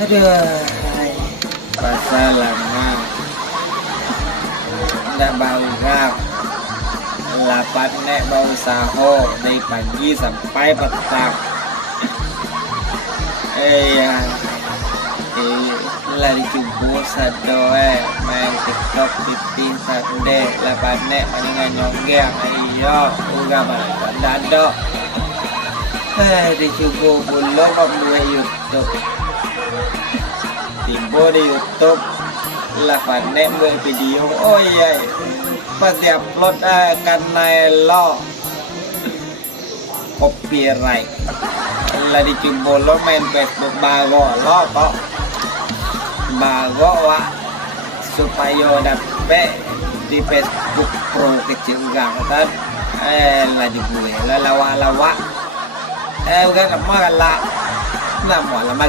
Aduh, rasa lama nggak bau ngap. 8 nek bau sahur dari pagi sampai petang. Iya, lari jumbo sadoe main TikTok pipi sande 8 nek palingan nyonggeng. Iya, uga balik dado. Di jumbo bulo pembuat YouTube. Timbo di YouTube 8 nek buat video. Oh iya, pas diupload karena lo copyright. Lah di Cimbolo main Facebook bago lo kok bago wa supaya dapet di Facebook pro kecil gang kan lah di gue lah lawa udah lama lah nama lama